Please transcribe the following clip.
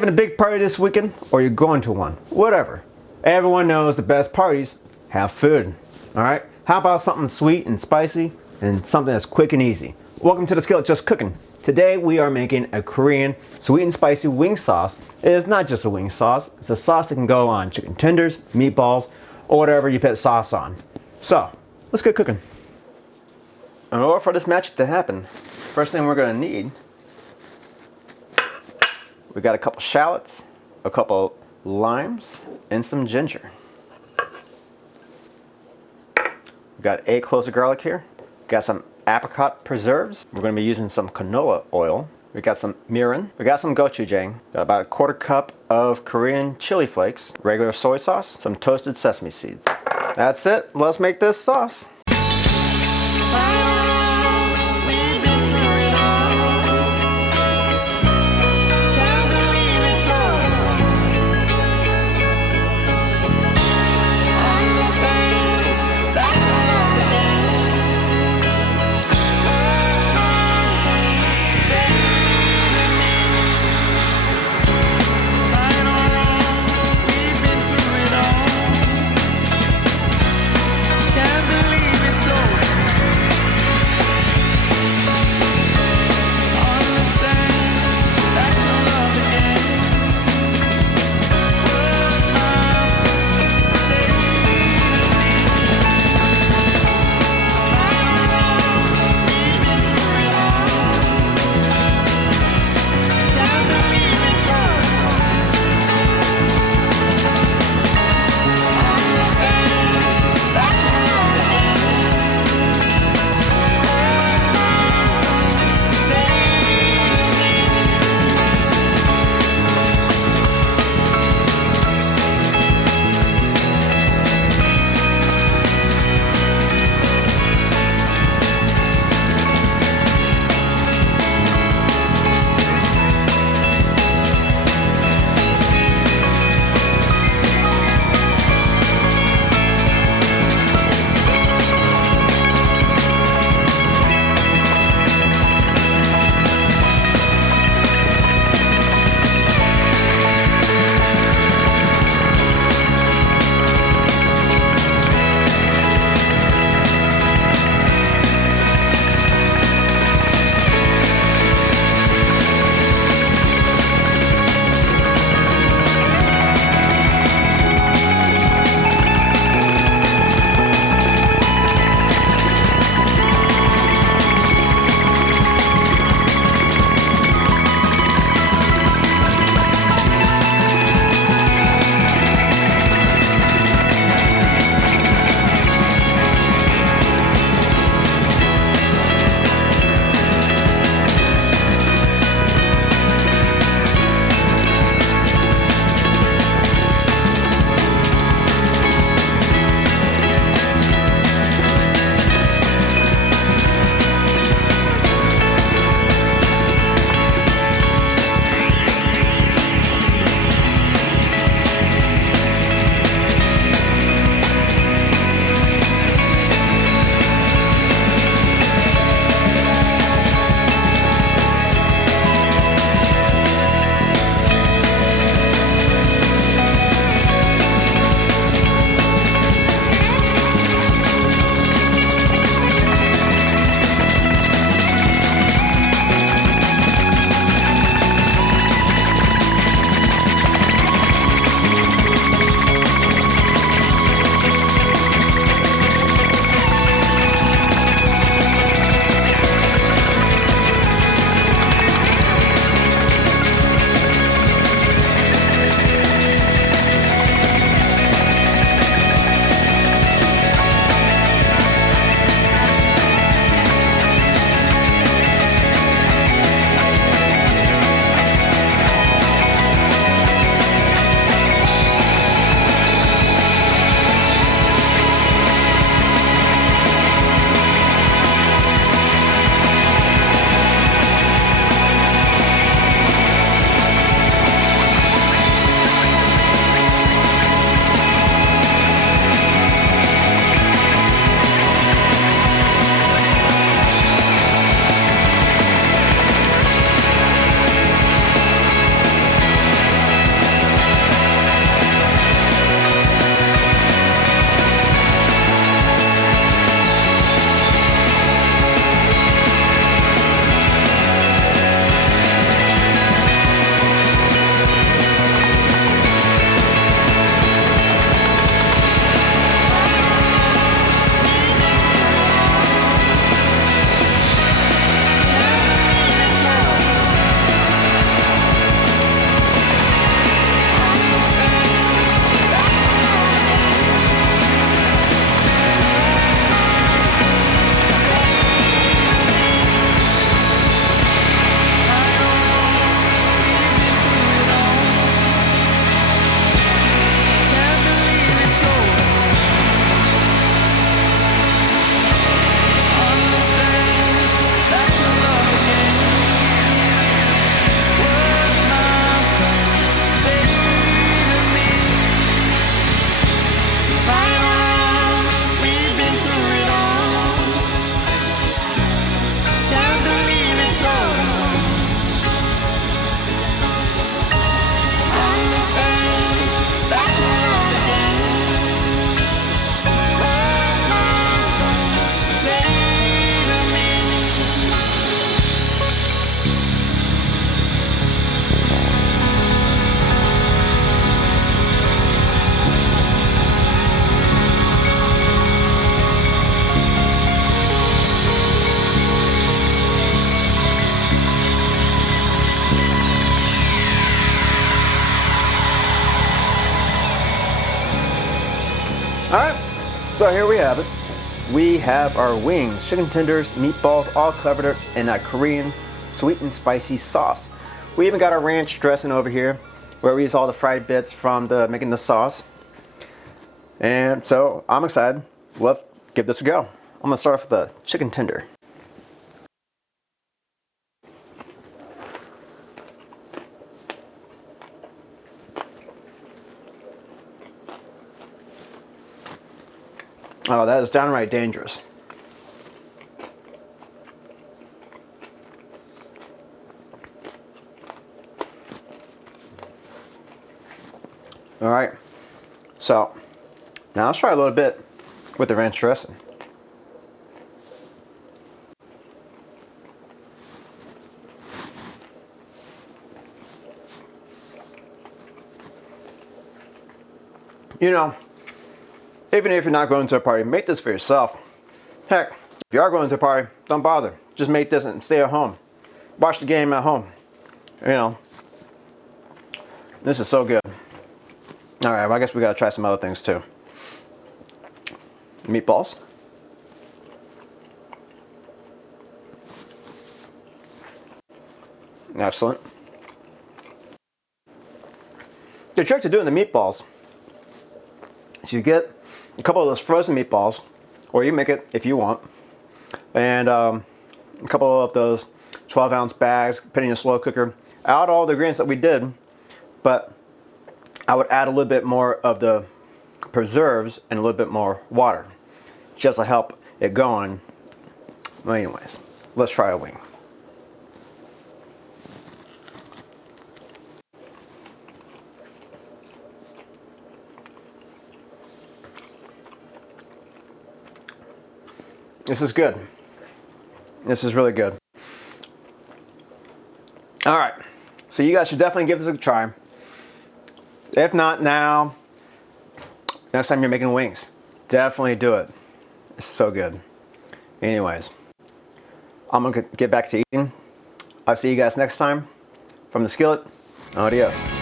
having a big party this weekend or you're going to one, whatever. Everyone knows the best parties have food, all right? How about something sweet and spicy and something that's quick and easy? Welcome to the Skillet Just Cooking. Today we are making a Korean sweet and spicy wing sauce. It is not just a wing sauce, it's a sauce that can go on chicken tenders, meatballs, or whatever you put sauce on. So, let's get cooking. In order for this magic to happen, first thing we're gonna need, we got a couple shallots, a couple limes, and some ginger. We got 8 cloves of garlic here. Got some apricot preserves. We're going to be using some canola oil. We got some mirin. We got some gochujang. Got about a 1/4 cup of Korean chili flakes, regular soy sauce, some toasted sesame seeds. That's it. Let's make this sauce. Can't believe Alright, so here we have it. We have our wings, chicken tenders, meatballs, all covered in a Korean sweet and spicy sauce. We even got our ranch dressing over here, where we use all the fried bits from making the sauce. And so I'm excited. Let's give this a go. I'm gonna start off with the chicken tender. Oh, that is downright dangerous. All right, so now let's try a little bit with the ranch dressing. You know, even if you're not going to a party, make this for yourself. Heck, if you are going to a party, don't bother. Just make this and stay at home. Watch the game at home. You know, this is so good. All right, well, I guess we gotta try some other things too. Meatballs. Excellent. The trick to doing the meatballs is you get a couple of those frozen meatballs, or you make it if you want, and a couple of those 12-ounce bags, put in a slow cooker. Add all the ingredients that we did, but I would add a little bit more of the preserves and a little bit more water, just to help it going. Well, anyways, let's try a wing. This is good. This is really good. All right, so you guys should definitely give this a try. If not now, next time you're making wings, definitely do it. It's so good. Anyways, I'm gonna get back to eating. I'll see you guys next time from the skillet. Adios.